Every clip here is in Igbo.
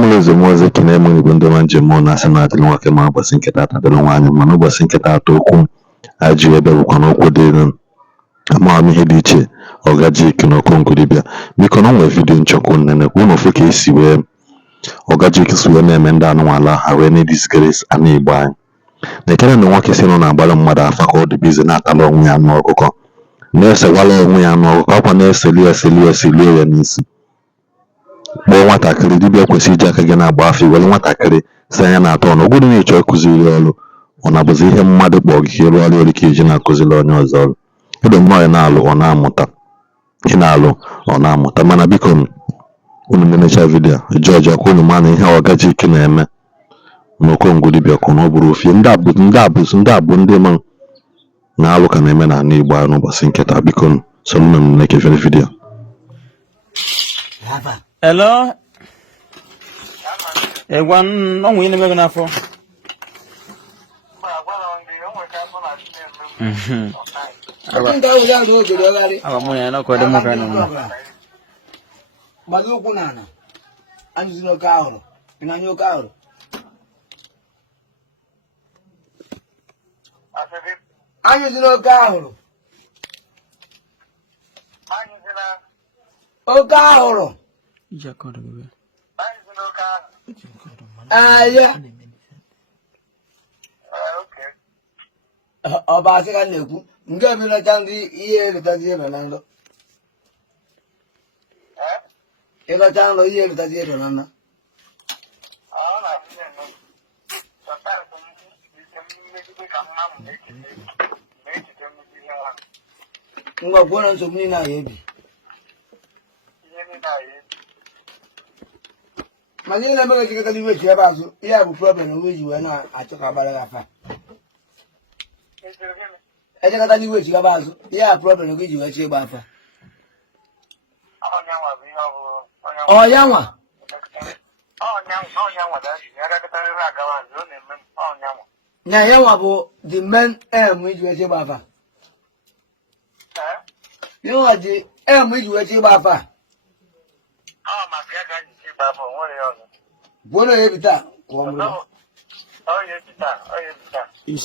Muleze Moze kene mu Igbo manje mo na asị na adịrị nwoke ma ụbọchị nketa adịrị nwaanyị mana ụbọchị nketa atọ okwu aji ebe bụkwa n'okwu dị amamihe dị iche Ọgajik na Okongudibia. Biko na o nwere vidio nchọkwu nnene kwuo na ofu ka esi wee Ọgajik si wee na-eme ndị anụnwala ha wee na-edisgrace ana Igbo anyị na-ekene na nwoke si nọ na-agbara mmadụ afa ka ọ dị bizi na-atala onwe ya anụ ọkụkọ na-esewala onwe ya anụ ọkụkọ akwa na-eseli ya n'isi kpọọ nwatakịrị dibịa kwesịrị iji aka gị na-agba afọ iwere nwatakịrị si anya na-atọ ọnụ ọgwụrụ na ịchọ ịkụziri ọrụ ọ na-abụzi ihe mmadụ kpọọ gị ka ịrụ ọrụ ori ka iji na-akụziri onye ọzọ ọrụ ebe nnọọ ị na-alụ ọ na-amụta ị na-alụ ọ na-amụta mana biko unu na-emecha vidio jọjọ kwa unu ma na ihe Ọgajik na-eme na Okongudibia kwụ na ọ bụrụ ofie ndị abụ ndị ma na-alụ ka na-eme na ala Igbo n'ụbọchị nketa biko soro na m na-ekefere vidio. Hello? Egwa n'ọnwụ ị na-eme n'afọ? Aba mụ ya na ọkọ dị mụ ka nọ mụ. Gbado ụkwụ n'ala. Anyụzi n'oke ahụrụ. Ị na-anya oke ahụrụ? Anyụzi n'oke ahụrụ. Oke ahụrụ. Yeah. Ọba asị ka na-ekwu nke ebelata ndị ihe erutazi ebe na ndụ ịlọta nlọ ihe erutazi ebe na ndụ ngwa gwuo na nsogbu niile ahụ ebi mana ihe na-eme ejikọtara iwe chi ebe azụ ihe a bụ problem uwe ji wee na-achọ ka agbara gị afa ejikọta n'iwe chi gaba azụ ihe a problem gị ji wee chi ịgba afa ọyanwa nya yanwa bụ the main aim iji wee chi ịgba afa yanwa dị aim iji wee chi ịgba afa gwona ya ebi taa ka ọ mụrụ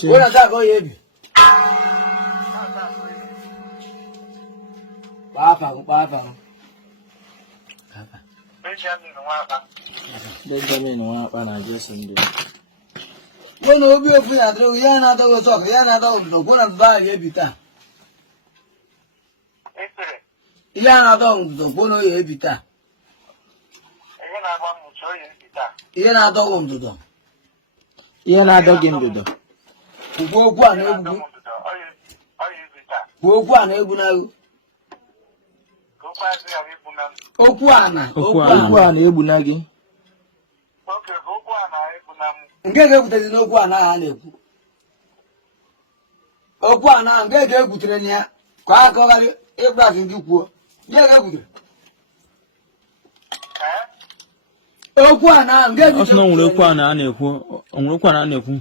gwona taa ka ọ ya ebi Benjamin Nwapa na Jason dị. Gwona obi ofu ya adịrị ya na-adọghị sọk ya na-adọghị ndụdọ gwona ndụdọ ahụ ebi taa ihe a na-adọghị ndụdọ gwona ya ebi taa ihe na-adọghị ndụdọ Ihe na-adọghị ndụdọ. Kwuo okwu a na-egbu kwuo okwu a na-egbu n'agụ okwu a na-egbu na gị nke ga-ekwutezi n'okwu a na-agha na-ekwu okwu a na nke ga-ekwutere na ya ka a kọgharị ịkpasị ndị kwuo ihe ga-ekwutere okwu a na nke ọ sị na onwere okwu a na-ekwu onwere okwu a na-ekwu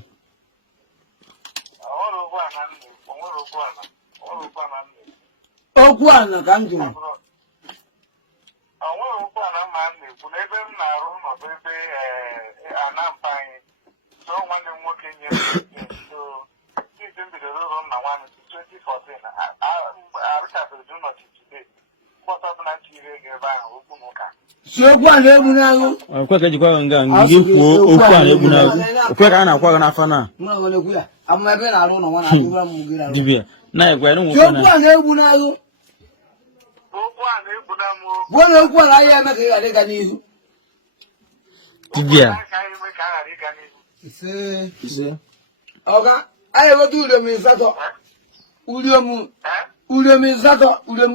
okwu a na ka m jụrụ n'ebe m na-arụ n'ọbụ ebe anamba anyị so nwanne m nwoke nyere so since m bidoro ụlọ nna nwanne 2014 arụchabere dị ụlọchi today mkpọta ọbụla ntiri ego ebe ahụ okwu na ụka si okwu a na-egbu n'agụ okwe ka ejikwa nga gị kwuo okwu a na-egbu n'agụ okwe ka a na-akwa gị n'afọ na ebe na-arụ ụlọ nwana dibịa na-egwe si okwu a na-egbu n'agụ gwuo na okwu a na ahịa eme ka ị ghara ịga n'ihu dibịa ọga anyị eweta uriom ịsatọ uriom ịsatọ uriom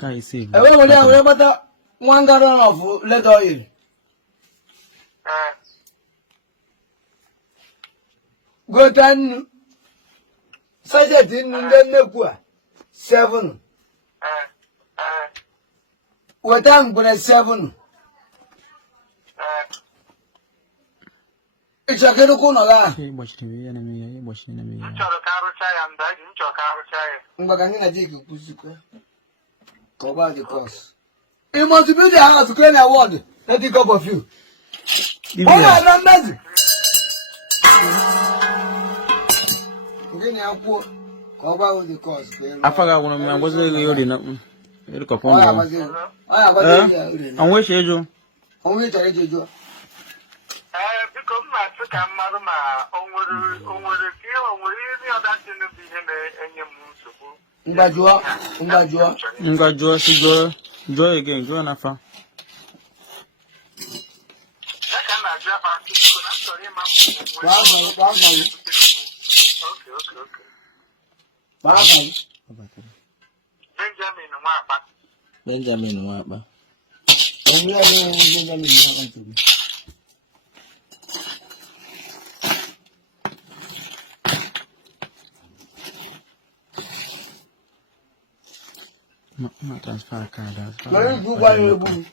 8 ewe nwere ya were gbata 1 gallon of lead oil gote nnu sachet nnu ndị nnekwu a 7 weta mgbere 7 ịchọkịrị ụkwụ ụlọ gị mgbe ka anyị na Jake kwụsịkwa ka ọ gbaa dị kọs It must be the house to claim award. Let it go for you. Oh, I don't mess. Okay, now, poor. Cover with the cost. I forgot one of my was really old enough. I was in. I wish you. Only tell you. Because my second mother, over the deal, we really are that in the beginning and your moon. Joy again, joy enough. I cannot drop out. Okay. Benjamin Wapa. Ma transfer card. Where you buy a book?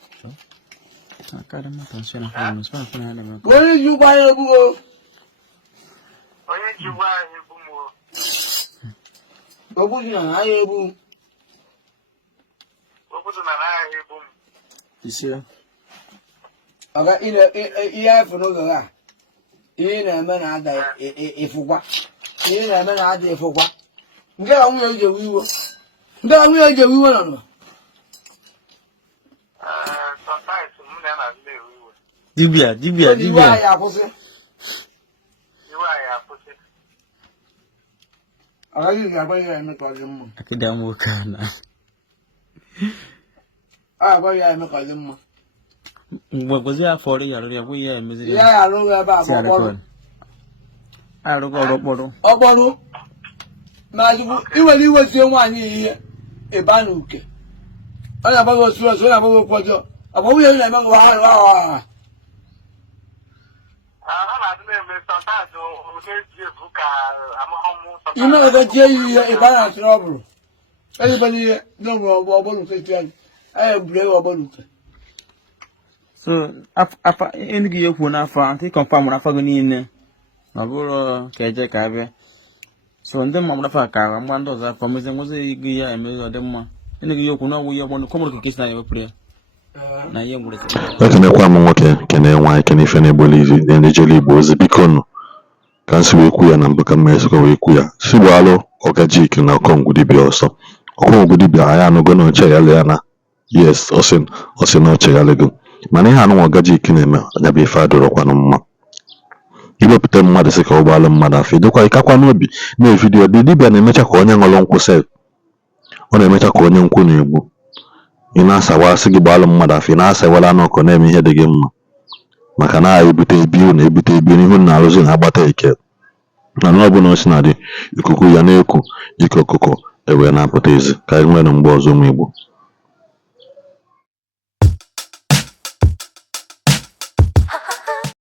Card ma transfer na phone. Where you buy a book? Where you buy a book? What was your eye book? What was an eye boom? You see? I got in a year for no guy. In a man, I die if what? In a man, I die for what? Get on where you were. Get where you were. Sometimes, Dibia. You are pussy. I got you and make all them. I could damn work now. I buy you and make all them. What was there for the area? We are Mrs. Yeah, I know about I don't go bottle. Oh, Bono. You was the one here, a banuke. I have a so I will put you. I will remember how. You know that you a balance trouble. Everybody don't know about it. I am brave about it. So, after any year, when I found it, confirm what I found in Naburo, Kaja Cabe. So, and then Mamma Faka, and one does that for me, was a year and maybe a demo. And the yoke know we are one to communicate now, prayer. Na ye ngure Lakini kwa mwoke kene wa kene fene bolizi nende jeli bozi bikono kansi wekuya na mbaka meso kwa wekuya siwalo okajiki na kongu dibi oso kongu dibi aya no gono chegale yana yes osin no chegale go mane ha no okajiki na me anya be fadoro kwa no mma ibo pete mmadu se ka obalo mmadu afi dokwa ikakwa n'obi na video dibia na emecha ka onye ngolo nkwu se ọ na-emecha ka onye nkwu na-egbu ị na-asawasị gị gbalụ mmadụ afọ ị na-asawala n'ọkụ na-eme ihe dị gị mma maka na ebute ebi n'ihu na arụzi na-agbata ike na ọ bụ na o si na dị ikuku ya na-eku ike ọkụkọ ewee na-apụta ezi ka anyị nwere mgbe ọzọ ụmụ Igbo